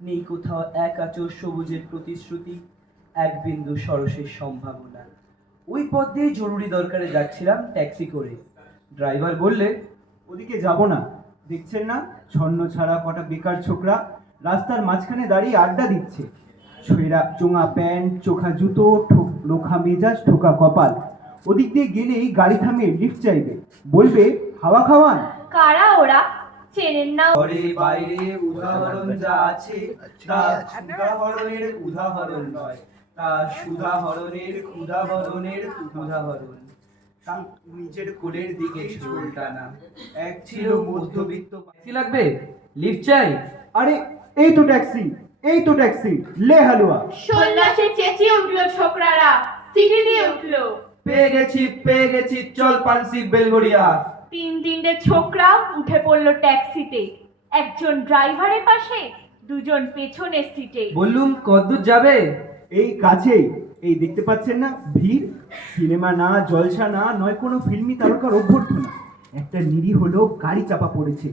নেই কোথাও এক আঁচড় সবুজের প্রতিশ্রুতি, এক বিন্দু সরসের সম্ভাবনা। ওই পথ দিয়ে জরুরি দরকারে যাচ্ছিলাম ট্যাক্সি করে। ড্রাইভার বললে, ওদিকে যাব না, দেখছেন না ছন্ন ছাড়া কটা বেকার ছোকরা রাস্তার মাঝখানে দাঁড়িয়ে আড্ডা দিচ্ছে। ছেঁড়া চোঙা প্যান্ট, চোখা জুতো, লোখা মেজাজ, ঠোকা কপাল। ওদিক দিয়ে গেলেই গাড়ি থামিয়ে লিফট চাইবে, বলবে হাওয়া খাওয়ান। কারা ওরা? চেনেন না? ঘরে বাইরে উদাহরণ যা আছে তা উদাহরণের উদাহরণ নয়, তা সুধাহরণের ক্ষুধাহরণের উদাহরণ। নিজের কোলের দিকে চুল টানা এক ছিল মধ্যবিত্ত। ট্যাক্সি লাগবে? লিফট চাই? আরে এই তো ট্যাক্সি, এই তো ট্যাক্সি, লে হালুয়া। সন্ন্যাসে চেঁচিয়ে উঠলো ছোকরারা, সিটি দিয়ে উঠলো। পেয়ে গেছি, চল পানসি বেলগড়িয়া। তিনটে ছোকরা উঠে পড়লো ট্যাক্সিতে, একজন ড্রাইভারের পাশে, দুজন পেছনের সিটে। বললুম কতদূর যাবে? এই কাছেই, এই দেখতে পাচ্ছেন না ভিড়। সিনেমা না, জলসা না, নয় কোনো ফিল্মি তারকার অভ্যর্থনা, একটা নিরীহ লোক গাড়ি চাপা পড়েছে।